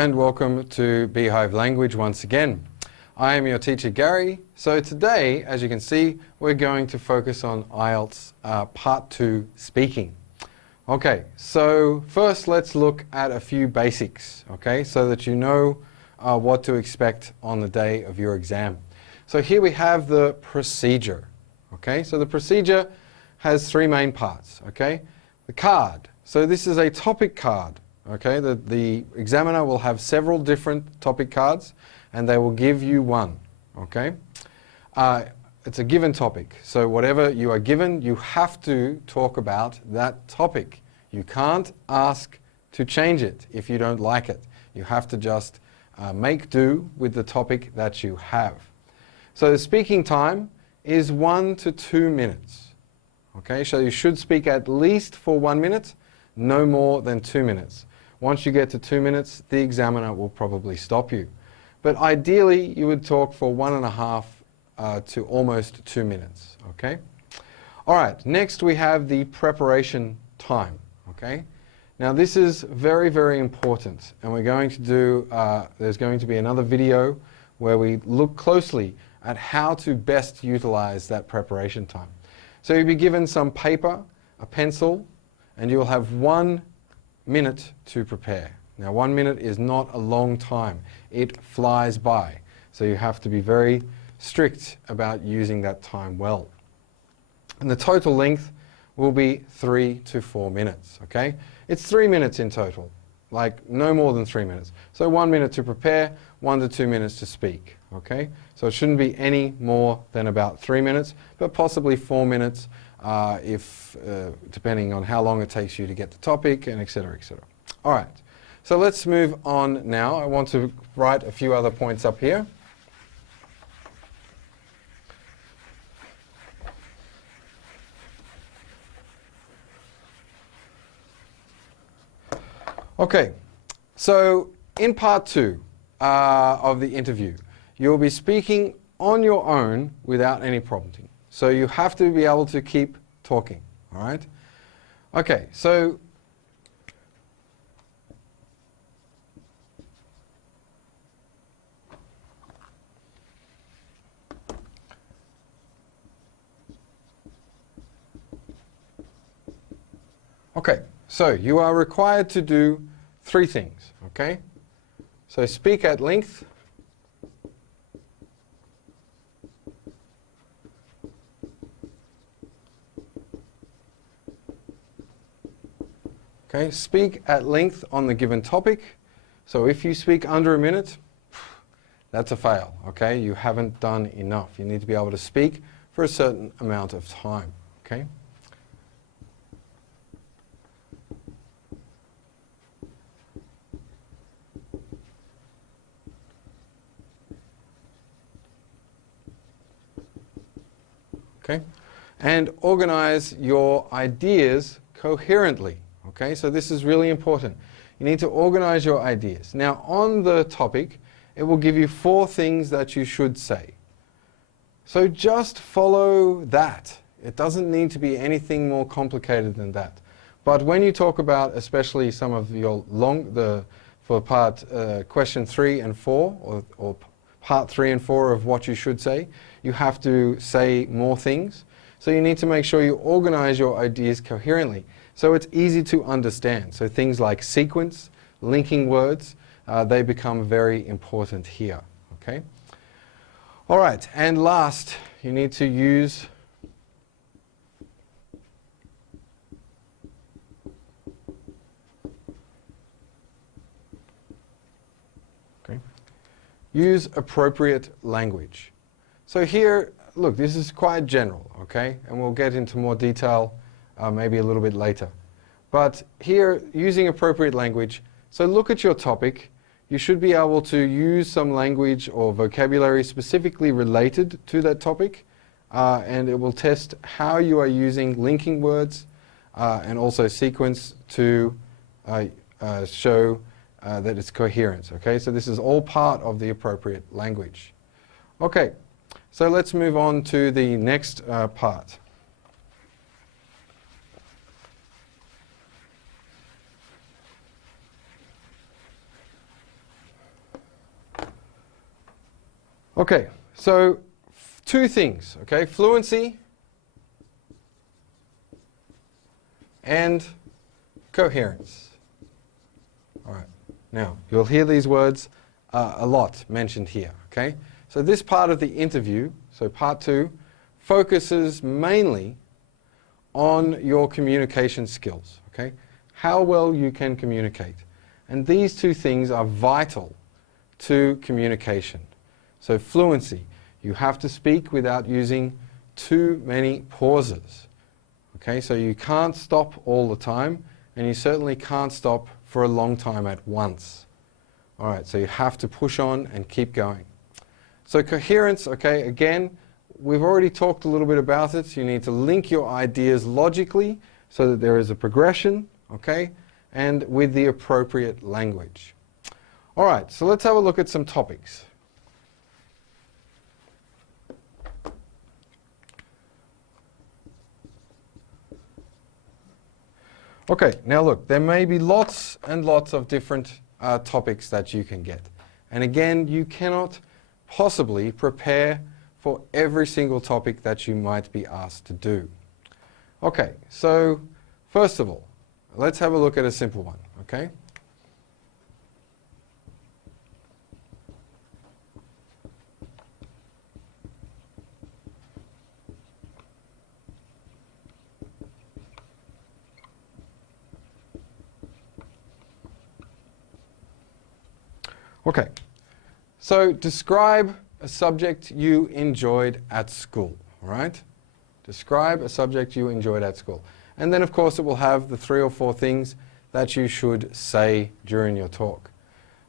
and welcome to Beehive Language once again. I am your teacher Gary. So today, as you can see, we're going to focus on IELTS Part 2 Speaking. Okay, so first let's look at a few basics, okay, so that you know what to expect on the day of your exam. So here we have the procedure, okay, so the procedure has three main parts, okay. The card, so this is a topic card. Okay, the examiner will have several different topic cards and they will give you one, okay? It's a given topic, so whatever you are given, you have to talk about that topic. You can't ask to change it if you don't like it. You have to just make do with the topic that you have. So the speaking time is 1 to 2 minutes, okay? So you should speak at least for 1 minute, no more than 2 minutes. Once you get to 2 minutes, the examiner will probably stop you. But ideally, you would talk for 1.5 to almost 2 minutes, okay? All right, next we have the preparation time, okay? Now this is very, very important, and we're going to do, there's going to be another video where we look closely at how to best utilize that preparation time. So you'll be given some paper, a pencil, and you'll have 1 minute to prepare. Now 1 minute is not a long time. It flies by. So you have to be very strict about using that time well. And the total length will be 3 to 4 minutes, okay? It's 3 minutes in total, like no more than 3 minutes. So 1 minute to prepare, 1 to 2 minutes to speak, okay? So it shouldn't be any more than about 3 minutes, but possibly 4 minutes depending on how long it takes you to get the topic, and etc., etc. All right, so let's move on now. I want to write a few other points up here. Okay, so in part 2 of the interview, you'll be speaking on your own without any prompting. So you have to be able to keep talking, all right? Okay, so you are required to do 3 things, okay? So speak at length, okay, speak at length on the given topic. So if you speak under a minute, that's a fail, okay? You haven't done enough. You need to be able to speak for a certain amount of time, okay? Okay? And organize your ideas coherently. Okay, so this is really important. You need to organize your ideas. Now on the topic, it will give you 4 things that you should say. So just follow that. It doesn't need to be anything more complicated than that. But when you talk about especially some of your for part question 3 and 4, or part 3 and 4 of what you should say, you have to say more things. So you need to make sure you organize your ideas coherently, so it's easy to understand. So things like sequence, linking words, they become very important here, okay? All right, and last, you need to use appropriate language. So here, look, this is quite general, okay? And we'll get into more detail maybe a little bit later. But here, using appropriate language, so look at your topic. You should be able to use some language or vocabulary specifically related to that topic, and it will test how you are using linking words and also sequence to show that it's coherent, okay? So this is all part of the appropriate language. Okay, so let's move on to the next part. Okay, so two things, okay? Fluency and coherence. All right, now you'll hear these words a lot mentioned here, okay? So this part of the interview, so part 2, focuses mainly on your communication skills, okay? How well you can communicate. And these two things are vital to communication. So fluency, you have to speak without using too many pauses. Okay, so you can't stop all the time, and you certainly can't stop for a long time at once. All right, so you have to push on and keep going. So coherence, okay, again, we've already talked a little bit about it. You need to link your ideas logically so that there is a progression, okay, and with the appropriate language. All right, so let's have a look at some topics. Okay, now look, there may be lots and lots of different topics that you can get. And again, you cannot possibly prepare for every single topic that you might be asked to do. Okay, so first of all, let's have a look at a simple one, okay? Okay, so describe a subject you enjoyed at school, all right? Describe a subject you enjoyed at school. And then, of course, it will have the 3 or 4 things that you should say during your talk.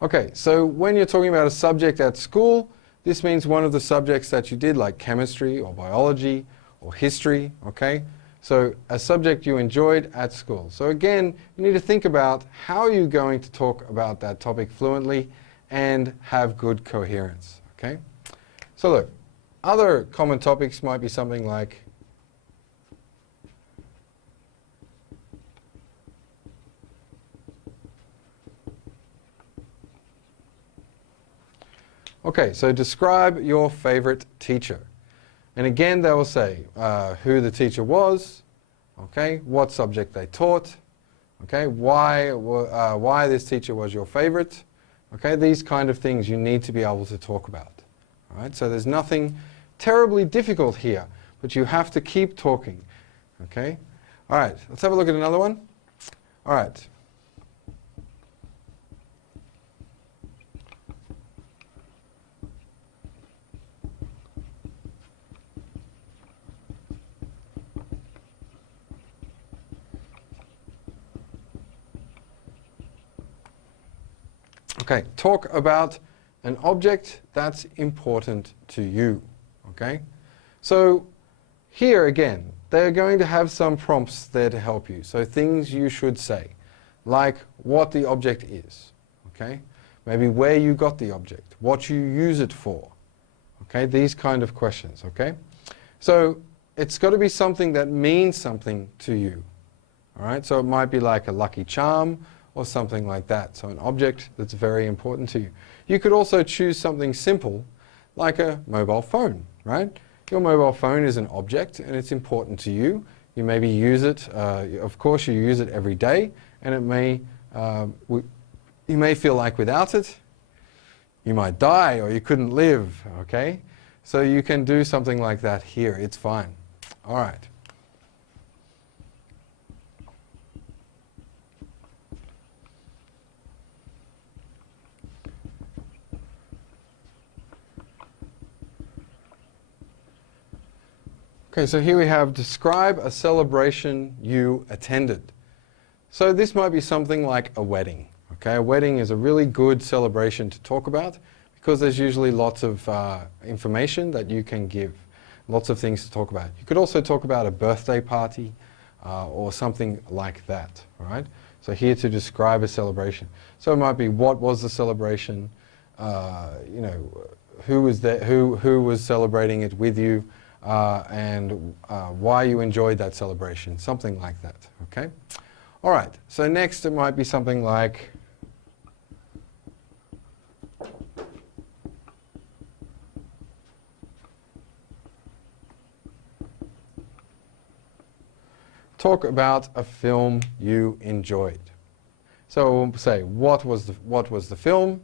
Okay, so when you're talking about a subject at school, this means one of the subjects that you did, like chemistry or biology or history, okay? So a subject you enjoyed at school. So again, you need to think about how are you going to talk about that topic fluently and have good coherence, okay? So look, other common topics might be something like okay, so describe your favorite teacher. And again, they will say who the teacher was, okay, what subject they taught, okay, why this teacher was your favorite, okay, these kind of things you need to be able to talk about. All right, so there's nothing terribly difficult here, but you have to keep talking, okay. All right, let's have a look at another one. All right. Okay, talk about an object that's important to you, okay? So here again, they're going to have some prompts there to help you. So things you should say, like what the object is, okay? Maybe where you got the object, what you use it for, okay? These kind of questions, okay? So it's got to be something that means something to you, all right? So it might be like a lucky charm, or something like that. So an object that's very important to you. You could also choose something simple like a mobile phone, right? Your mobile phone is an object and it's important to you. You maybe use it, of course you use it every day, and it may, you may feel like without it, you might die or you couldn't live, okay? So you can do something like that here, it's fine. All right. Okay, so here we have describe a celebration you attended. So this might be something like a wedding. Okay, a wedding is a really good celebration to talk about because there's usually lots of information that you can give, lots of things to talk about. You could also talk about a birthday party or something like that. All right. So here to describe a celebration. So it might be what was the celebration, you know, who was there, who was celebrating it with you. And why you enjoyed that celebration, something like that, okay? All right, so next it might be something like, talk about a film you enjoyed. So we'll say, what was the film?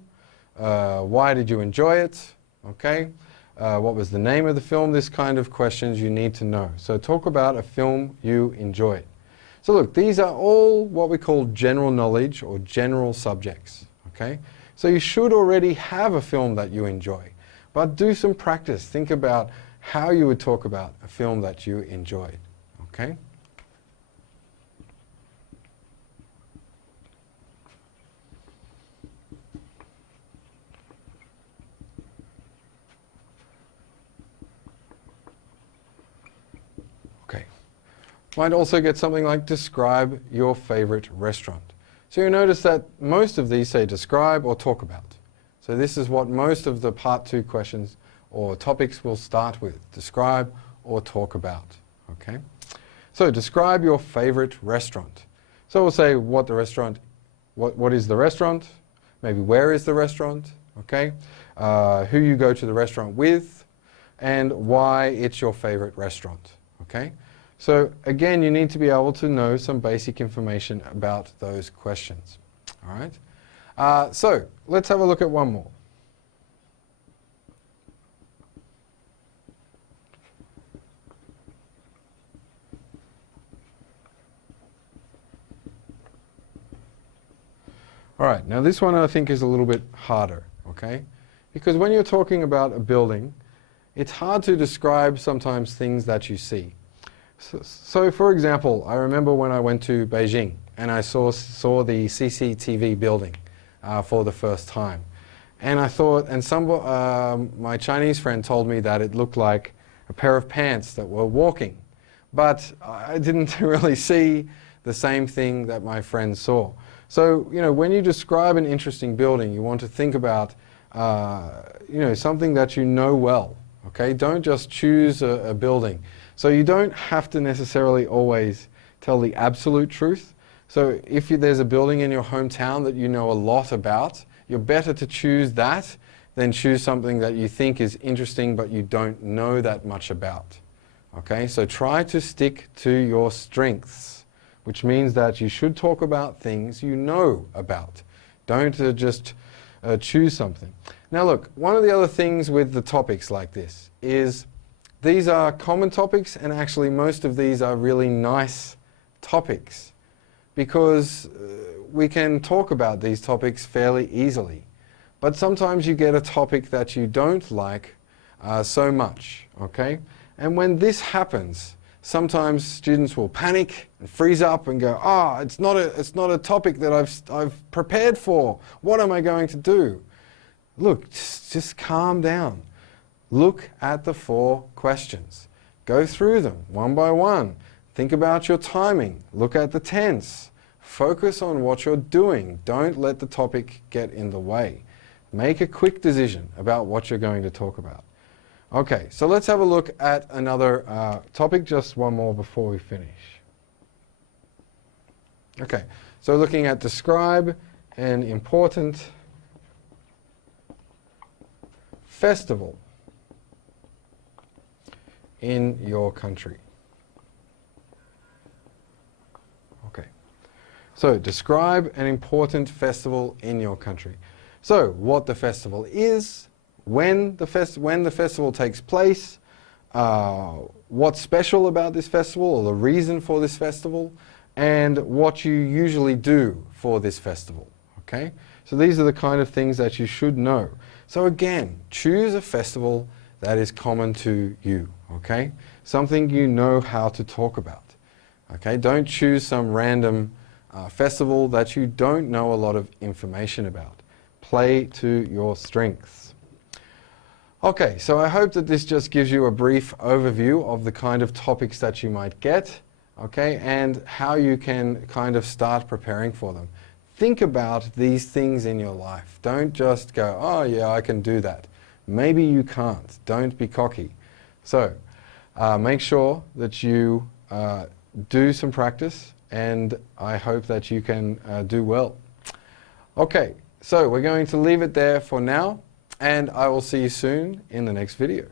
Why did you enjoy it? Okay. What was the name of the film? This kind of questions you need to know. So talk about a film you enjoyed. So look, these are all what we call general knowledge or general subjects. Okay. So you should already have a film that you enjoy. But do some practice. Think about how you would talk about a film that you enjoyed. Okay? Okay. Might also get something like describe your favorite restaurant. So you notice that most of these say describe or talk about. So this is what most of the Part 2 questions or topics will start with. Describe or talk about. Okay? So describe your favorite restaurant. So we'll say what the restaurant, what is the restaurant? Maybe where is the restaurant? Okay? Who you go to the restaurant with and why it's your favorite restaurant. Okay? So again, you need to be able to know some basic information about those questions. All right? So let's have a look at one more. All right, now this one I think is a little bit harder, okay? Because when you're talking about a building, it's hard to describe sometimes things that you see. So for example, I remember when I went to Beijing and I saw the CCTV building for the first time. And I thought, and my Chinese friend told me that it looked like a pair of pants that were walking. But I didn't really see the same thing that my friend saw. So, you know, when you describe an interesting building, you want to think about, you know, something that you know well, okay? Don't just choose a building. So you don't have to necessarily always tell the absolute truth. So if there's a building in your hometown that you know a lot about, you're better to choose that than choose something that you think is interesting but you don't know that much about. Okay, so try to stick to your strengths, which means that you should talk about things you know about. Don't just choose something. Now look, one of the other things with the topics like this is these are common topics, and actually most of these are really nice topics because we can talk about these topics fairly easily. But sometimes you get a topic that you don't like so much, okay? And when this happens, sometimes students will panic and freeze up and go, it's not a topic that I've prepared for. What am I going to do? Look, just calm down. Look at the 4 questions. Go through them one by one. Think about your timing. Look at the tense. Focus on what you're doing. Don't let the topic get in the way. Make a quick decision about what you're going to talk about. Okay, so let's have a look at another topic, just one more before we finish. Okay, so looking at describe an important festival in your country. Okay, so describe an important festival in your country. So what the festival is, when the festival takes place, what's special about this festival or the reason for this festival, and what you usually do for this festival. Okay, so these are the kind of things that you should know. So again, choose a festival that is common to you. Okay, something you know how to talk about. Okay, don't choose some random festival that you don't know a lot of information about. Play to your strengths. Okay, so I hope that this just gives you a brief overview of the kind of topics that you might get, okay, and how you can kind of start preparing for them. Think about these things in your life. Don't just go, oh yeah, I can do that. Maybe you can't. Don't be cocky. So make sure that you do some practice, and I hope that you can do well. Okay, so we're going to leave it there for now, and I will see you soon in the next video.